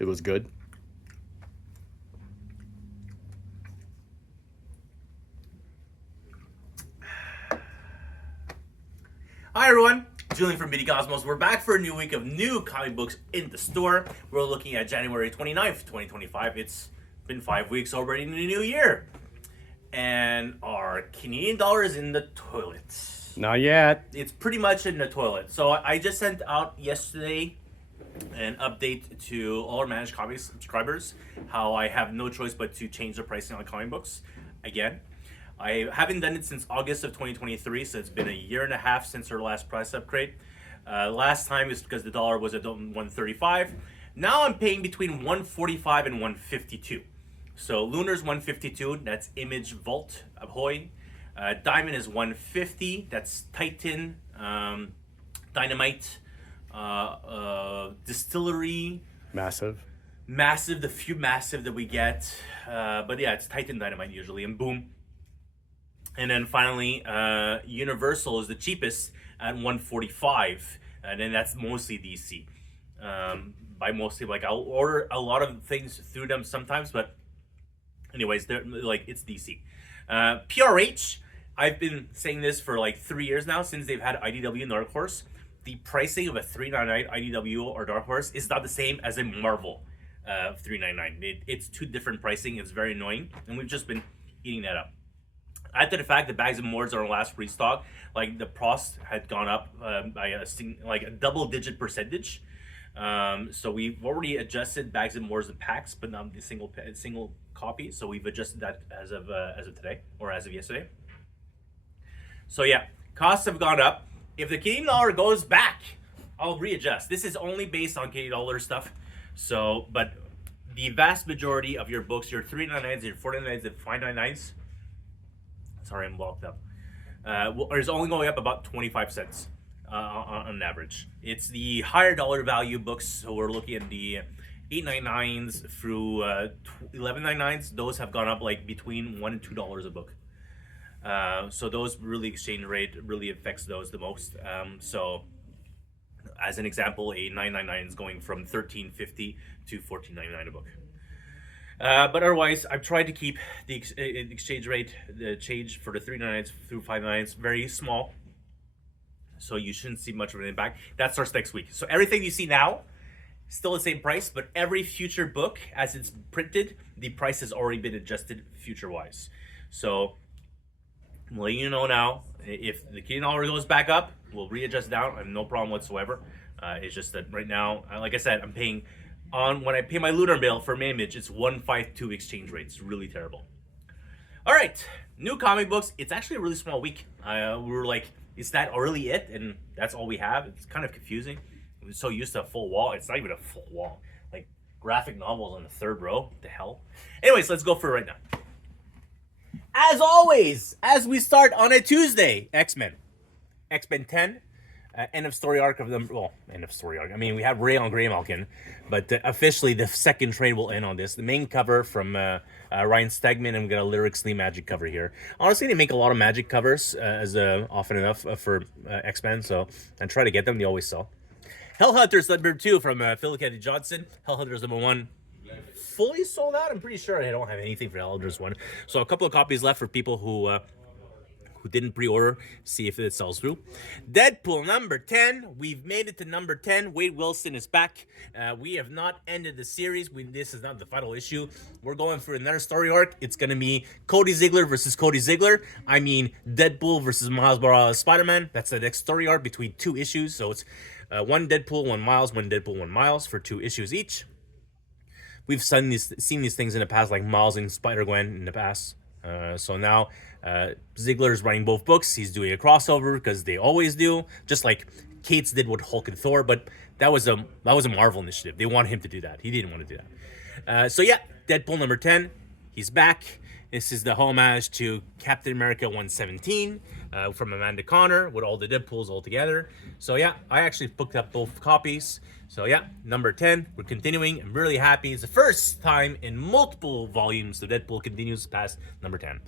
It was good. Hi everyone, Julian from BD Cosmos. We're back for a new week of new comic books in the store. We're looking at January 29th, 2025. It's been 5 weeks already in the new year. And our Canadian dollar is in the toilet. Not yet. It's pretty much in the toilet. So I just sent out yesterday an update to all our Managed Comics subscribers how I have no choice but to change the pricing on comic books again. I haven't done it since August of 2023, so it's been a year and a half since our last price upgrade. Last time is because the dollar was at 135. Now I'm paying between 145 and 152. So Lunar's 152, that's Image Vault Ahoy. Diamond is 150, that's Titan, Dynamite, Distillery. Massive. Massive, the few massive that we get. But yeah, it's Titan Dynamite usually, and boom. And then finally, Universal is the cheapest at 145, and then that's mostly DC. By mostly, like, I'll order a lot of things through them sometimes, but anyways, they're like, it's DC. PRH, I've been saying this for like 3 years now since they've had IDW and Dark Horse. The pricing of a $3.99 IDW or Dark Horse is not the same as a Marvel $3.99. It's two different pricing. It's very annoying, and we've just been eating that up. Add to the fact that Bags and Moors are our last restock, like the Prost had gone up by a double-digit percentage. So we've already adjusted Bags and Moors and packs, but not the single copy. So we've adjusted that as of today or as of yesterday. So yeah, costs have gone up. If the Canadian dollar goes back, I'll readjust. This is only based on Canadian dollar stuff. So, but the vast majority of your books, your $3.99s, your $4.99s, and $5.99s. Sorry, I'm locked up. Is only going up about 25 cents on average. It's the higher dollar value books, so we're looking at the 8.99s through 11.99s. Those have gone up like between $1 and $2 a book. So those really exchange rate really affects those the most. So as an example, a 9.99 is going from $13.50 to $14.99 a book. But otherwise, I've tried to keep the exchange rate, the change for the 3.99s through 5.99s very small. So you shouldn't see much of an impact. That starts next week. So everything you see now, still the same price, but every future book, as it's printed, the price has already been adjusted future-wise. So I'm letting you know now, if the Canadian dollar goes back up, we'll readjust down. I have no problem whatsoever. It's just that right now, like I said, I'm paying... when I pay my Lunar bill for my Image, it's 152 exchange rate. It's really terrible. All right, new comic books. It's actually a really small week. We were like, is that really it? And that's all we have. It's kind of confusing. We're so used to a full wall. It's not even a full wall. Like graphic novels on the third row. What the hell? Anyways, let's go for it right now. As always, as we start on a Tuesday, X-Men 10. End of story arc of them. Well, end of story arc. I mean, we have Ray on Greymalkin, but officially the second trade will end on this. The main cover from Ryan Stegman, and we got a Lyrically Magic cover here. Honestly, they make a lot of Magic covers as often enough for X-Men, so I try to get them. They always sell. Hellhunters number 2 from Phil Kennedy Johnson. Hellhunters number 1. Fully sold out. I'm pretty sure I don't have anything for Hellhunters 1. So a couple of copies left for people who didn't pre-order, see if it sells through. Deadpool number 10. We've made it to number 10. Wade Wilson is back. We have not ended the series. This is not the final issue. We're going for another story arc. It's going to be Cody Ziegler versus Cody Ziegler. I mean, Deadpool versus Miles Morales Spider-Man. That's the next story arc between 2 issues. So it's one Deadpool, one Miles, one Deadpool, one Miles for 2 issues each. We've seen these things in the past, like Miles and Spider-Gwen in the past. So now Ziegler's writing both books. He's doing a crossover because they always do, just like Cates did with Hulk and Thor. But that was a Marvel initiative. They wanted him to do that. He didn't want to do that. So yeah, Deadpool number 10. He's back. This is the homage to Captain America 117 from Amanda Connor with all the Deadpools all together. So yeah, I actually picked up both copies. So yeah, number 10, we're continuing. I'm really happy. It's the first time in multiple volumes the Deadpool continues past number 10.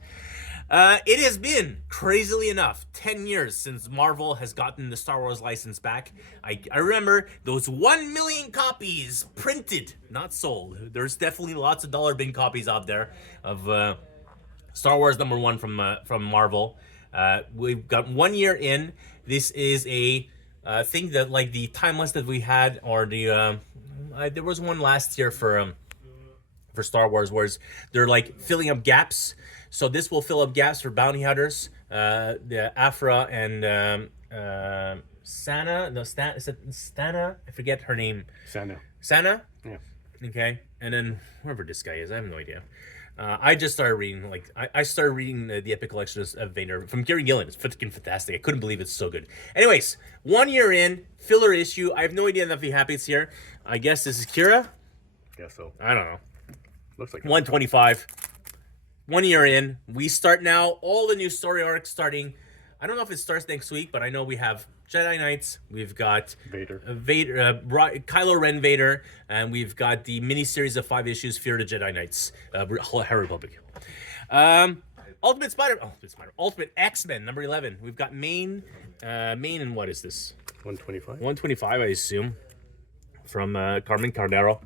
It has been, crazily enough, 10 years since Marvel has gotten the Star Wars license back. I remember those 1 million copies printed, not sold. There's definitely lots of dollar bin copies out there of Star Wars #1 from Marvel. We've got 1 year in. This is a thing that, like the timeless that we had, or the there was one last year for Star Wars, where they're like filling up gaps. So this will fill up gaps for bounty hunters. The Afra and Sana, no, is it Stana? I forget her name. Sana? Yeah. Okay. And then whoever this guy is, I have no idea. I just started reading, like, I started reading the Epic Collection of Vader from Gary Gillen. It's freaking fantastic. I couldn't believe it's so good. Anyways, 1 year in, filler issue. I have no idea if the happy it's here. I guess this is Kira? Guess so. I don't know. Looks like 125. 1 year in. We start now. All the new story arcs starting. I don't know if it starts next week, but I know we have Jedi Knights. We've got Vader, Kylo Ren Vader, and we've got the mini-series of 5 issues, Fear the Jedi Knights, High Republic. Ultimate X-Men #11. We've got Main, and what is this? 125. 125, I assume, from Carmen Cardero.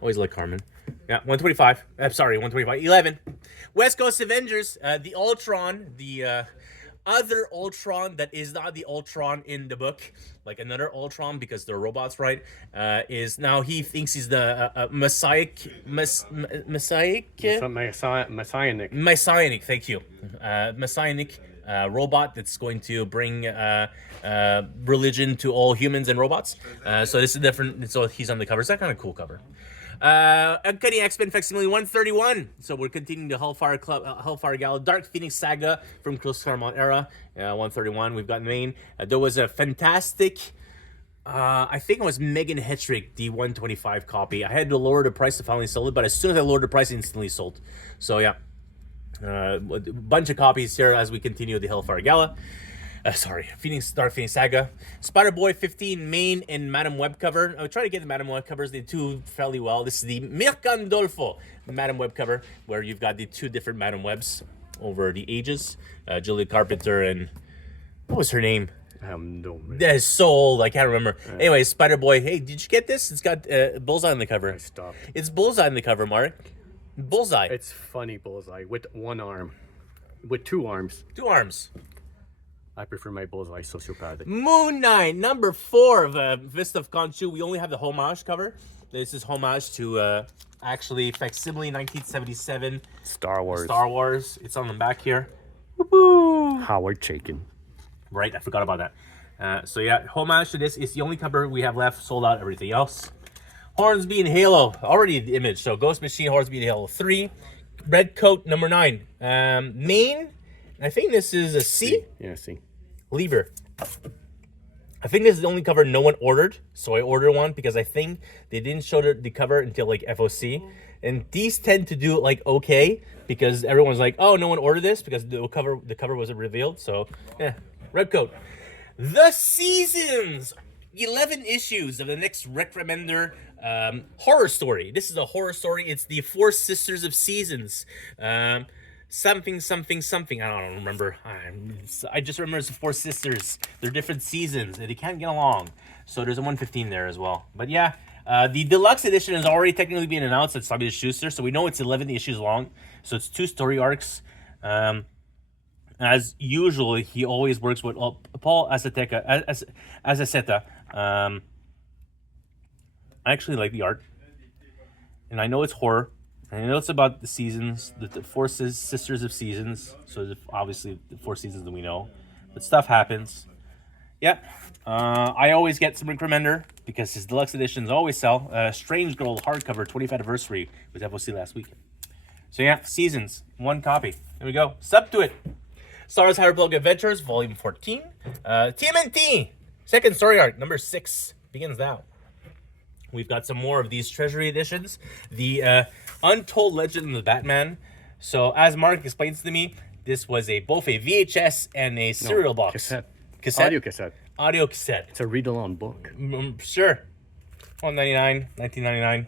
Always like Carmen. Yeah, 125. I'm sorry, 125. 11. West Coast Avengers, the Ultron, the other Ultron that is not the Ultron in the book, like another Ultron, because they're robots, right? Is now he thinks he's the Messianic. Thank you. Messianic robot that's going to bring religion to all humans and robots. So this is different. So he's on the cover. It's that kind of cool cover. Uncanny X-Men Facsimile 131. So we're continuing the Hellfire Gala Dark Phoenix Saga from Chris Claremont era. 131. We've got Maine. There was a fantastic, I think it was Megan Hetrick, the 125 copy. I had to lower the price to finally sell it, but as soon as I lowered the price, it instantly sold. So yeah, a bunch of copies here as we continue the Hellfire Gala. Dark Phoenix Saga. Spider-Boy 15 main and Madam Web cover. I would try to get the Madam Web covers. They do fairly well. This is the Mircandolfo Madam Web cover, where you've got the 2 different Madam Webs over the ages. Julia Carpenter and what was her name? No. That is so old. I can't remember. Anyway, Spider-Boy. Hey, did you get this? It's got Bullseye on the cover. I stopped. It's Bullseye on the cover, Mark. Bullseye. It's funny Bullseye with 1 arm. With 2 arms. 2 arms. I prefer my Bullseye sociopathic. Moon Knight, #4 of Vista of Khonshu. We only have the homage cover. This is homage to actually Facsimile 1977. Star Wars. It's on the back here. Woo-hoo. Howard Chaykin. Right, I forgot about that. So yeah, homage to this. It's the only cover we have left. Sold out everything else. Hornsby and Halo. Already the image. So Ghost Machine, Hornsby and Halo 3. Red Coat #9. Main. I think this is a C. Yeah, C. Lever. I think this is the only cover no one ordered, so I ordered one because I think they didn't show the cover until like FOC, and these tend to do like okay because everyone's like, oh, no one ordered this because the cover wasn't revealed. So yeah, Red Coat. The Seasons. 11 issues of the next Remender horror story. This is a horror story. It's the 4 Sisters of Seasons. Something. I don't remember. I just remember it's the 4 sisters. They're different seasons, and they can't get along. So there's a 115 there as well. But yeah, the deluxe edition has already technically been announced at Tommy Schuster, so we know it's 11 issues long. So it's 2 story arcs. As usual, he always works with Paul Azaceta. I actually like the art, and I know it's horror. And I know it's about the seasons, the 4 sisters of seasons. So obviously the 4 seasons that we know. But stuff happens. Yeah. I always get some Remender because his deluxe editions always sell. Strange Girl hardcover 25th anniversary with FOC last week. So yeah, seasons. 1 copy. There we go. Sub to it. Star Wars High Republic Adventures, Volume 14. TMNT. Second story arc, #6. Begins now. We've got some more of these treasury editions. The Untold Legend of the Batman. So as Mark explains to me, this was both a VHS and a serial box. Cassette. Audio cassette. It's a read-along book. Sure. $199, $19.99.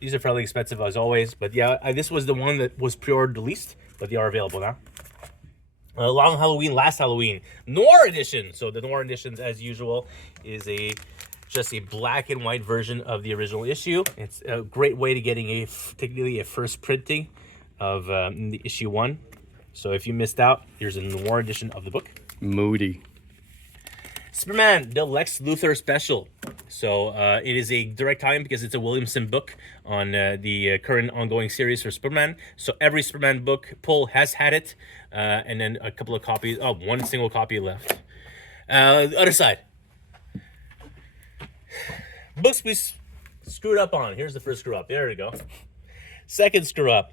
These are fairly expensive as always. But yeah, this was the one that was pre-ordered the least. But they are available now. Long Halloween, Last Halloween, Noir Edition. So the Noir Editions, as usual, is just a black and white version of the original issue. It's a great way to getting technically a first printing of the issue 1. So if you missed out, here's a Noir edition of the book. Moody. Superman, the Lex Luthor special. So it is a direct tie-in because it's a Williamson book on the current ongoing series for Superman. So every Superman book pull has had it, and then a couple of copies. Oh, one single copy left. The other side. Books we screwed up on. Here's the first screw up. There we go. Second screw up.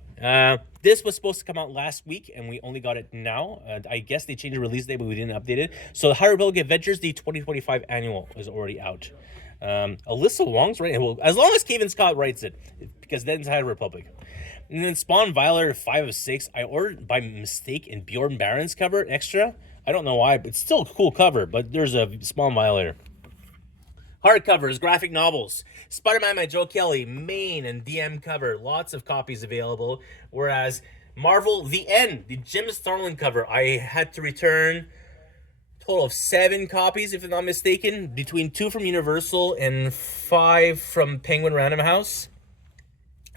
This was supposed to come out last week, and we only got it now. I guess they changed the release date, but we didn't update it. So the High Republic Adventures, the 2025 annual, is already out. Alyssa Wong's writing. Well, as long as Kevin Scott writes it, because then it's High Republic. And then Spawn Violator 5 of 6, I ordered by mistake in Bjorn Barron's cover extra. I don't know why, but it's still a cool cover. But there's a Spawn Violator. Hardcovers, graphic novels. Spider-Man by Joe Kelly, main and DM cover. Lots of copies available. Whereas Marvel, The End, the Jim Starlin cover, I had to return a total of 7 copies, if I'm not mistaken. Between 2 from Universal and 5 from Penguin Random House.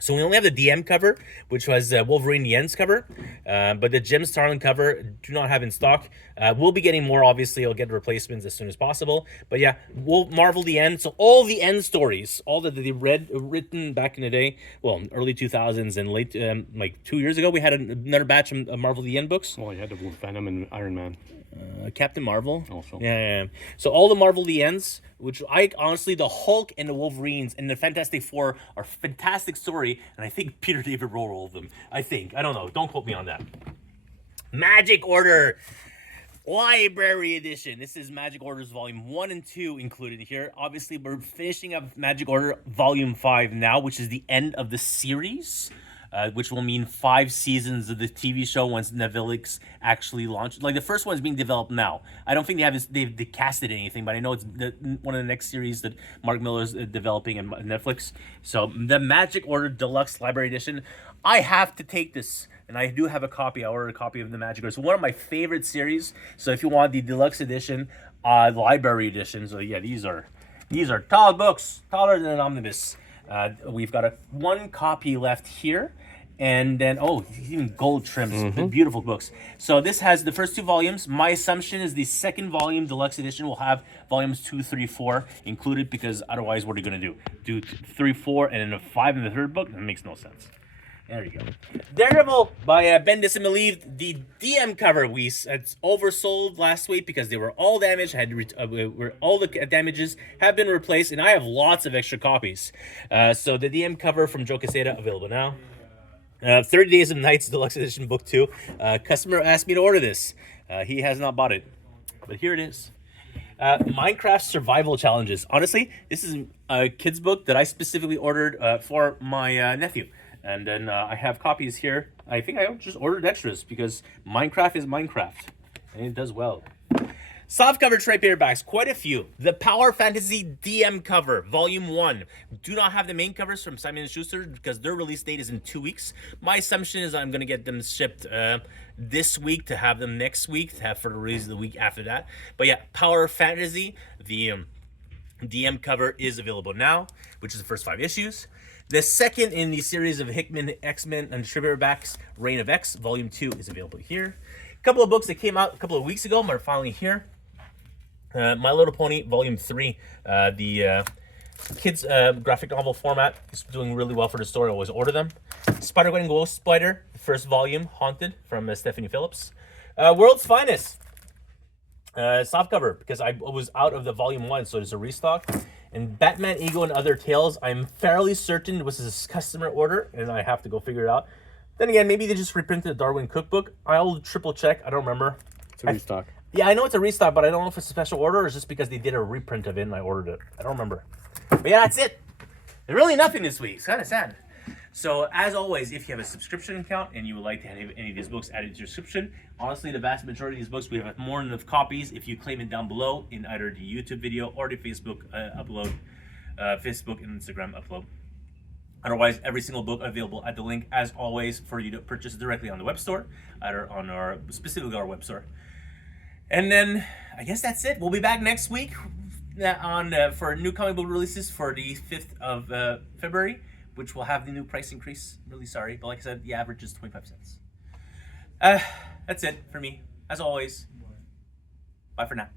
So we only have the DM cover, which was Wolverine The End's cover. But the Jim Starlin cover do not have in stock. We'll be getting more, obviously. I'll get replacements as soon as possible. But yeah, we'll Marvel The End. So all the End stories, all that they written back in the day, well, early 2000s and late, like 2 years ago, we had another batch of Marvel The End books. Well, you had the Venom and Iron Man. Captain Marvel. Also. Yeah. So all the Marvel The Ends, which I honestly, the Hulk and the Wolverines and the Fantastic Four are fantastic story, and I think Peter David wrote all of them. I don't know. Don't quote me on that. Magic Order Library Edition. This is Magic Orders Volume 1 and 2 included here. Obviously, we're finishing up Magic Order Volume 5 now, which is the end of the series. Which will mean 5 seasons of the TV show once Netflix actually launched. Like the first one is being developed now. I don't think they've casted anything, but I know it's one of the next series that Mark Miller is developing in Netflix. So the Magic Order Deluxe Library Edition. I have to take this, and I do have a copy. I ordered a copy of the Magic Order. It's one of my favorite series. So if you want the Deluxe Edition, Library Edition. So yeah, these are tall books, taller than an omnibus. We've got one copy left here. And then, even gold trims, beautiful books. So this has the first 2 volumes. My assumption is the second volume, deluxe edition, will have volumes 2, 3, 4 included, because otherwise what are you going to do? Do 3, 4, and then a 5 in the third book? That makes no sense. There you go. Daredevil by Bendis and Malieve. The DM cover, it's oversold last week because they were all damaged. All the damages have been replaced, and I have lots of extra copies. So the DM cover from Joe Quesada available now. 30 Days of Nights Deluxe Edition Book 2. Customer asked me to order this. He has not bought it, but here it is. Minecraft Survival Challenges. Honestly, this is a kid's book that I specifically ordered for my nephew. And then I have copies here. I think I just ordered extras because Minecraft is Minecraft. And it does well. Softcover trade paperbacks, quite a few. The Power Fantasy DM cover, Volume 1. Do not have the main covers from Simon & Schuster because their release date is in 2 weeks. My assumption is I'm going to get them shipped this week to have them next week, to have for the release the week after that. But yeah, Power Fantasy, the DM cover is available now, which is the first 5 issues. The second in the series of Hickman X-Men and trade paperbacks, Reign of X, Volume 2 is available here. A couple of books that came out a couple of weeks ago are finally here. My Little Pony Volume 3, the kids graphic novel format is doing really well for the store. I always order them. Spider-Gwen Ghost Spider, the first volume, Haunted, from Stephanie Phillips. World's Finest, softcover, because I was out of the Volume 1, so it's a restock. And Batman, Ego, and Other Tales, I'm fairly certain it was a customer order, and I have to go figure it out. Then again, maybe they just reprinted the Darwin Cookbook. I'll triple check. I don't remember. It's a restock. Yeah, I know it's a restock, but I don't know if it's a special order or it's just because they did a reprint of it and I ordered it. I don't remember. But yeah, that's it. There's really nothing this week. It's kind of sad. So, as always, if you have a subscription account and you would like to have any of these books added to your subscription, honestly, the vast majority of these books, we have more than enough copies if you claim it down below in either the YouTube video or the Facebook upload, Facebook and Instagram upload. Otherwise, every single book available at the link, as always, for you to purchase directly on the web store, either on our, specifically our web store. And then I guess that's it. We'll be back next week on for new comic book releases for the 5th of February, which will have the new price increase. I'm really sorry, but like I said, the average is 25 cents. That's it for me. As always, bye for now.